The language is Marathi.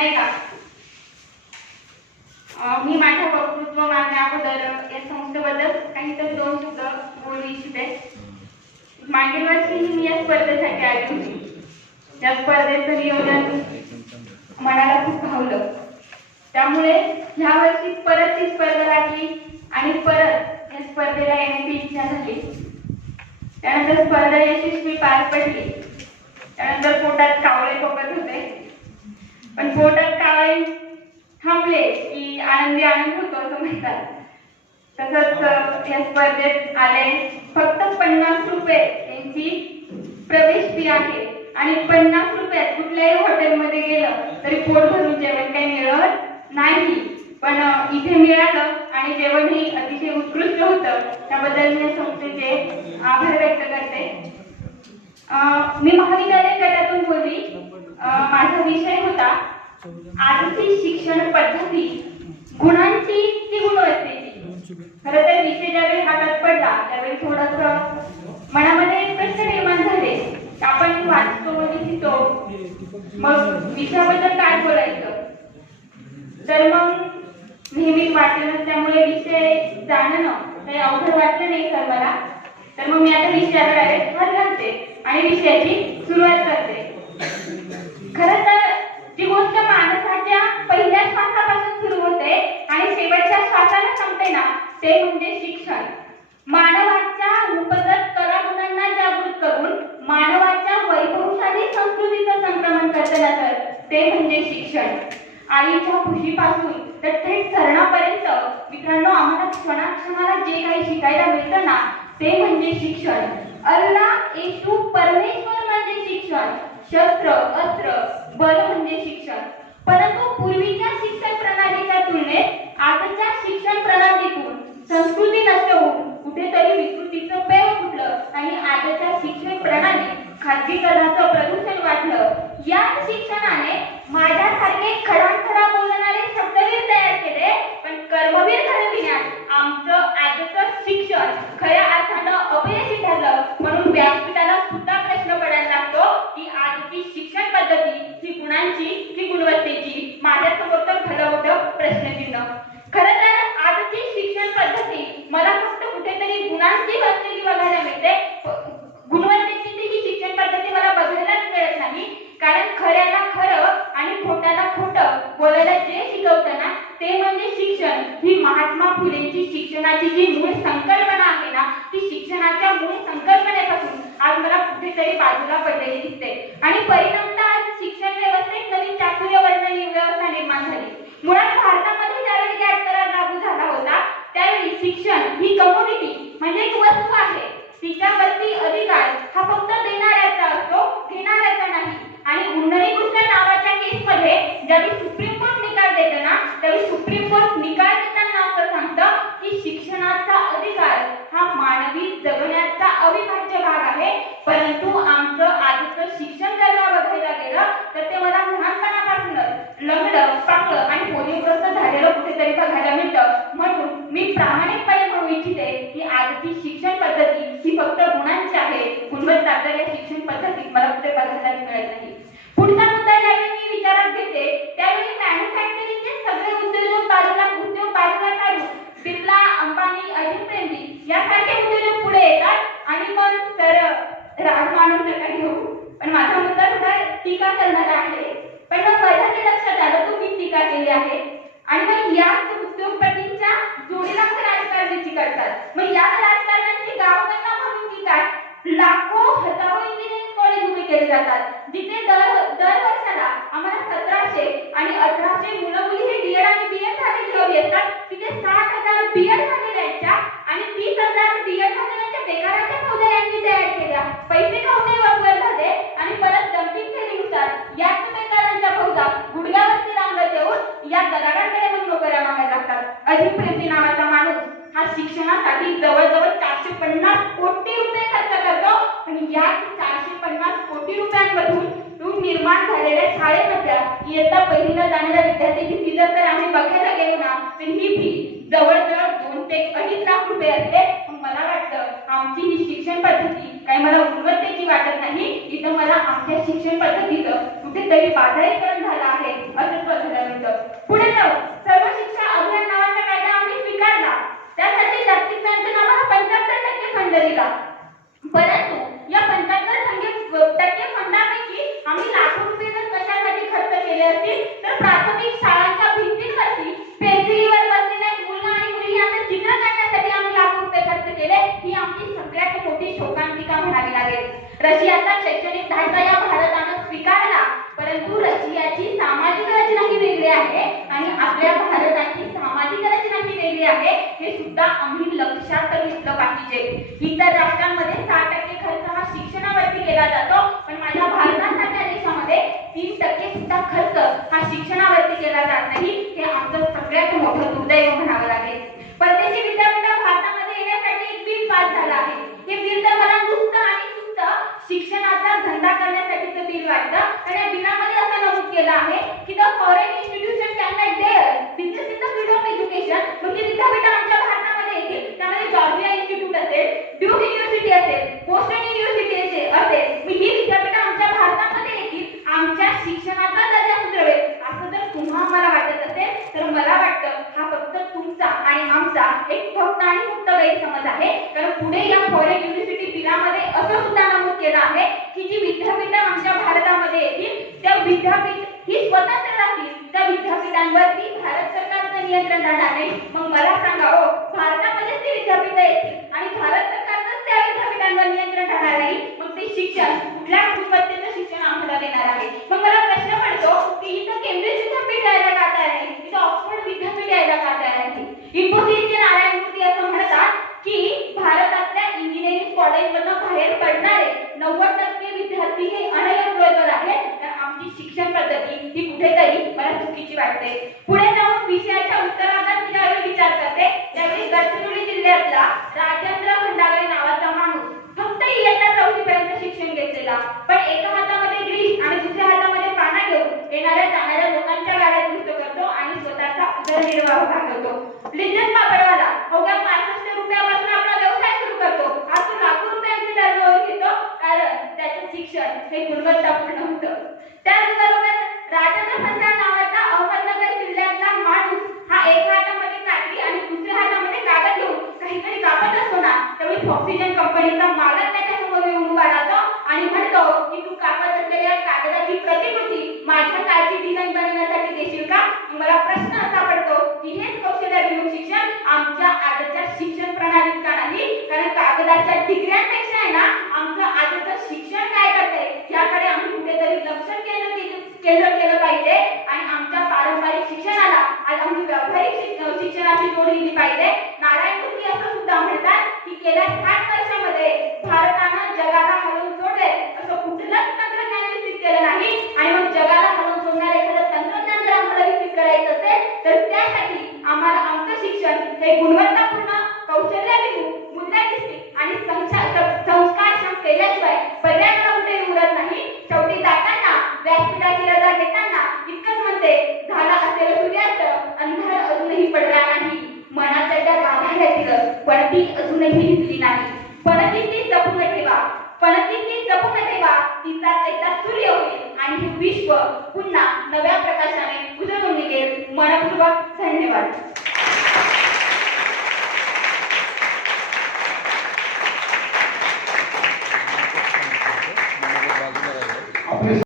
नाही का? मी माझ्या वक्तृत्व मांडण्या अगोदर या संस्थेबद्दल काहीतरी दोन शब्द बोलू इच्छिते. मागील वर्षी मी या स्पर्धेसाठी आली होती. या स्पर्धेचं नियोजन मनाला खूप भावलं. त्यामुळे ह्या वर्षी परत ती स्पर्धा लागली आणि परत या स्पर्धेला येण्याची इच्छा झाली. त्यानंतर स्पर्धा यशस्वी पार पडली. त्यानंतर पोटात कावळे पकत होते, पण पोटात कावळे थांबले की आनंदी आनंद होतो असं म्हणतात. तसंच या स्पर्धेत आले फक्त 50 रुपये त्यांची प्रवेश फी आहे आणि 50 रुपयात कुठल्याही हॉटेलमध्ये गेलं तरी पोट भरून जेवण काही मिळत नाही. पण इथे मिळालं आणि जेवणही अतिशय उत्कृष्ट होतं. त्याबद्दल मी या संस्थेचे आभार व्यक्त करते. मी महाविद्यालय गटातून बोलली. माझा विषय होता आजची शिक्षण पद्धती, गुणांची की गुणवत्तेची. खरं तर विषय ज्यावेळी हातात पडला त्यावेळी थोडस मनामध्ये प्रश्न निर्माण झाले. आपण वाचतो लिहितो, मग विषयाबद्दल काय बोलायचं. तर मग नेहमीच वाटलं नसल्यामुळे विषय जाणणं काही अवघड वाटलं नाही सर मला. तर मग मी आता विषयाला डायरेक्ट हात घालते आणि विषयाची सुरुवात करते. खरं तर जी गोष्ट माणसाच्या पहिल्या श्वासापासून सुरू होते आणि शेवटच्या श्वासाला संपते ना, ते म्हणजे शिक्षण. मानवाच्या उपजत कलागुणांना जागृत करून मानवाच्या वैभवशाली संस्कृतीचं संक्रमण करते ना तर ते म्हणजे शिक्षण. आईच्या खुशीपासून तर थेट सरणापर्यंत मित्रांनो आम्हाला क्षणाक्षणाला जे काही शिकायला मिळतं ना ते म्हणजे शिक्षण. अल्लाह येशू परमेश्वर म्हणजे शिक्षण. शस्त्र अस्त्र बल म्हणजे शिक्षण. परंतु पूर्वीच्या शिक्षण प्रणालीच्या तुलनेत आजच्या शिक्षण प्रणालीतून संस्कृती नष्ट होऊन कुठेतरी विकृतीचं पेव फुटलं आणि आजच्या शिक्षण प्रणालीत खाजगीकरणाचं प्रदूषण वाढलं. या शिक्षणाने माझ्यासारखे खडाखडा बोलणारे शब्दवीर तयार केले, पण कर्मवीर घडविण्यात आमचं आजचं शिक्षण खऱ्या अर्थानं अपयशी ठरलं. म्हणून व्यासपीठाला सुद्धा प्रश्न पडायला लागतो की आजची शिक्षण पद्धती ही गुणांची की गुणवत्तेची. माझ्यासमोर तर भलं होतं प्रश्नचिन्ह. खरं तर आजची शिक्षण पद्धती मला फक्त कुठेतरी गुणांची बसलेली बघायला मिळते. गुणवत्तेची ही शिक्षण पद्धती मला बघायलाच मिळत नाही. कारण खऱ्याला खरं आणि खोट्याला खोटं बोलायला जे शिकवतं ना ते म्हणजे शिक्षण. ही महात्मा फुलेंची शिक्षणाची जी मूळ संकल्पना आहे ना ती शिक्षणाच्या मूळ संकल्पनेपासून आज मला कुठेतरी बाजूला पडलेली दिसते. आणि परिणामतः आज शिक्षण व्यवस्थेत नवीन चातुर्य वर्णनी व्यवस्था निर्माण झाली. मुळात भारतामध्ये ज्यावेळी गॅट करार लागू झाला होता त्यावेळी शिक्षण ही कमोडिटी म्हणजे एक वस्तू आहे. तिच्यावरती अधिकार हा फक्त देणाऱ्याचा असतो, घेणाऱ्याचा नाही. आणि उन्नरी गुस्सा नावाच्या केसमध्ये ज्यावेळी सुप्रीम कोर्ट निकाल देतं ना त्यावेळी सुप्रीम कोर्ट निकाल देताना असं सांगतं की शिक्षणाचा अधिकार हा मानवी जगण्याचा अविभाज्य भाग आहे. परंतु आमचं आजचं शिक्षण जर बघायला गेलं तर ते मला लहानपणापासूनच लंगडं पाकळं आणि पोलिओग्रस्त झालेलं कुठेतरी बघायला मिळतं. म्हणून मी प्रामाणिकपणे म्हणू इच्छिते की आजची शिक्षण पद्धती ही फक्त गुणांची आहे. गुणवत्ता तर या शिक्षण पद्धतीत मला कुठे बघायला मिळत नाही. पुढचा मुद्दा ज्यावेळी मी विचारात घेते त्यावेळी मॅन्युफॅक्चरिंगचे सगळे उद्योजक बाजूला काढून बिर्ला, अंबानी, अजित प्रेमजी यासारखे उद्योजक पुढे येतात आणि मग तर राग मानून नका घेऊ, पण माझा मुद्दा थोडा टीका करणारा आहे. पण मग माझ्या ते लक्षात आलं तुम्ही टीका केली आहे आणि मग याच उद्योगपतींच्या जोडीला राजकारणाची करतात. मग या राजकारणाची गावकऱ्यांना म्हणून की काय लाखो हजारो इंजिनिअरिंग कॉलेज उभे केले जातात जिथे दर वर्षाला आम्हाला 1700 आणि 1800 मुलं मुली हे डीएड आणि बीएड झालेली हवी असतात. तिथे 60,000 बीएड झालेल्यांच्या आणि 30,000 डीएड झालेल्यांच्या बेकाराच्या फौजा यांनी तयार केल्या. पैसे खाऊन वापर झाले आणि परत डम्पिंग केल्यानुसार याच बेकारांच्या फौजा गुडघ्यावरती रांगत येऊन या दलालांकडे मग नोकऱ्या मागायला लागतात. अजित प्रेमजी नावाचा माणूस हा शिक्षणासाठी जवळजवळ 450 कोटी रुपये खर्च करतो आणि या 450 कोटी रुपयांमधून निर्माण झालेल्या शाळेमध्ये इयत्ता पहिलीला जाणाऱ्या विद्यार्थ्यांची फी जर आम्ही बघायला गेलो ना तर ही फी जवळजवळ 2 ते 2.5 लाख रुपये असते. मला वाटतं आमची ही शिक्षण पद्धती काही मला गुणवत्तेची वाटत नाही. इथं मला आमच्या शिक्षण पद्धतीचं कुठेतरी बाजारीकरण झालं आहे असं बघायला मिळतं. पुढे जाऊन सर्व शिक्षा अभियान नावाचा कायदा आम्ही स्वीकारला. त्यासाठी जागतिक बँकेने आम्हाला 75% फंड दिला. परंतु या 75% फंडापैकी आम्ही लाखो रुपये जर कशासाठी खर्च केले असतील तर प्राथमिक शाळांच्या भिंतींवरती पेन्सिलीवर बसलेल्या मुलं आणि मुली यांचं चित्र काढण्यासाठी आम्ही लाखो रुपये खर्च केले. ही आमची सगळ्यात मोठी शोकांतिका म्हणावी लागेल. रशियाचा शैक्षणिक ढाचा या भारतानं स्वीकारला, परंतु रशियाची सामाजिक रचना ही वेगळी आहे आणि आपल्या भारताची सामाजिक रचना ही वेगळी आहे हे सुद्धा आम्ही लक्षात घेतलं पाहिजे. इतर राष्ट्रांमध्ये 60% खर्च हा शिक्षणावरती केला जातो, पण माझ्या भारतासारख्या देशामध्ये 3% सुद्धा खर्च हा शिक्षणावरती केला जात नाही. हे आमचं सगळ्यात मोठं दुर्दैव म्हणावं लागेल. परदेशी विद्यापीठ भारतामध्ये येण्यासाठी एक बिल पास झालं आहे. हे बिल तर मला नुसतं आणि नुसतं शिक्षणाचा धंदा करण्यासाठीचं बिल वाटतं. आणि या बिलामध्ये असं नमूद केलं आहे की the foreign institution can not dare this is the field of education. म्हणजे विद्यापीठ आमच्या भारतामध्ये येतील, त्यामध्ये जॉर्जिया इन्स्टिट्यूट असेल, ड्यूक युनिव्हर्सिटी असेल, बोस्टन युनिव्हर्सिटी असेल, ही विद्यापीठ आमच्या भारतामध्ये येतील, आमच्या शिक्षणाचा दर्जा सुधारेल असं जर तुम्हाला वाटत असेल तर मला वाटतं हा फक्त तुमचा आणि आमचा एक फक्त आणि फक्त गैरसमज आहे. कारण पुढे या फॉरेन युनिव्हर्सिटी बिलामध्ये असं सुद्धा नमूद केलं आहे की जी विद्यापीठ आमच्या भारतामध्ये येतील त्या विद्यापीठ ही स्वतंत्र राहतील, त्या विद्यापीठांवरती भारत सरकारचं नियंत्रण राहणार नाही. मग मला सांगा हो, भारतामध्येच ती विद्यापीठ येतील आणि भारत सरकारचंच त्या विद्यापीठांवर नियंत्रण राहणार नाही, मग ते शिक्षण कुठल्या गुणवत्तेचं शिक्षण आम्हाला देणार आहे? मग मला प्रश्न पडतो की इथं केंब्रिज विद्यापीठ यायला का तयार नाही, इथं ऑक्सफोर्ड विद्यापीठ यायला का तयार नाही? इन्फोसिसचे नारायण मूर्ती असं म्हणतात की भारतातल्या इंजिनिअरिंग कॉलेजमधून बाहेर पडणारे 90% विद्यार्थी हे अनएम्प्लॉयबल आहेत. तर आमची शिक्षण पद्धती ही कुठेतरी मला चुकीची वाटते. पुढे जाऊन विषयाच्या उत्तरार्धात मी ज्यावेळी विचार करते त्यावेळी गडचिरोली जिल्ह्यातला राजेंद्र भंडारे नावाचा माणूस फक्त इयत्ता 4वी पर्यंत शिक्षण घेतलेला, पण एका हातामध्ये ग्रीस आणि दुसऱ्या हातामध्ये पाना घेऊन येणाऱ्या जाणाऱ्या लोकांच्या गाड्या दुरुस्त करतो आणि स्वतःचा उदरनिर्वाह भागवतो. लिज्जत पापडवाला अवघ्या 65 रुपयापासून आपला व्यवसाय सुरू करतो. आज तो लाखो रुपयांचे टर्नओव्हर घेतो, कारण त्याचं शिक्षण हे गुणवत्तापूर्ण होतं. त्याचबरोबर राजेंद्र भंडारे नावाचा अहमदनगर जिल्ह्यातला माणूस हा एका हातामध्ये काठी आणि दुसऱ्या हातामध्ये कागद घेऊन काहीतरी कापत असतो ना, त्यावेळी ऑक्सिजन कंपनीचा मालक त्याच्यासमोर येऊन उभा राहतो आणि म्हणतो की तू कापत असलेल्या कागदाची प्रतिकृती माझ्या कारची डिझाईन बनवण्यासाठी देशील का? मला प्रश्न असा पडतो की हेच कौशल्याभिमुख शिक्षण आमच्या आजच्या शिक्षण प्रणालीत का नाही? कारण कागदाच्या डिग्र्यांपेक्षा आहे ना आमचं आजचं शिक्षण काय करतंय याकडे आम्ही कुठेतरी लक्ष केंद्र केलं पाहिजे आणि आमच्या पारंपरिक शिक्षणाला आज आम्ही व्यावहारिक शिक्षणाची जोड दिली पाहिजे. नारायण मूर्ती असं सुद्धा म्हणतात की गेल्या 60 वर्षामध्ये भारतानं जगाला हलवून सोडले असं कुठलंच तंत्रज्ञान विकसित केलं नाही. आणि मग जगाला हलवून सोडणारे एखादं तंत्रज्ञान जर आम्हाला विकसित करायचं असेल तर त्यासाठी आम्हाला आमचं शिक्षण हे गुणवत्तापूर्ण कौशल्याभिमुख मूल्याधिष्ठित आणि संस्कारक्षम केल्याशिवाय पर्याय मला कुठेही उरत नाही. शेवटी जाताना व्यासपीठाची रजा घेताना इतकंच म्हणते, झाला असेल सूर्यास्त अंधार अजूनही पडला नाही, मनाच्या त्या गाभाऱ्यातील पणती अजूनही दिसली नाही. पणतीची जपून ठेवा, पणतीची जपून ठेवा, तिचा एकदा सूर्य होईल आणि हे विश्व पुन्हा नव्या प्रकाशाने उजळून निघेल. मनपूर्वक धन्यवाद.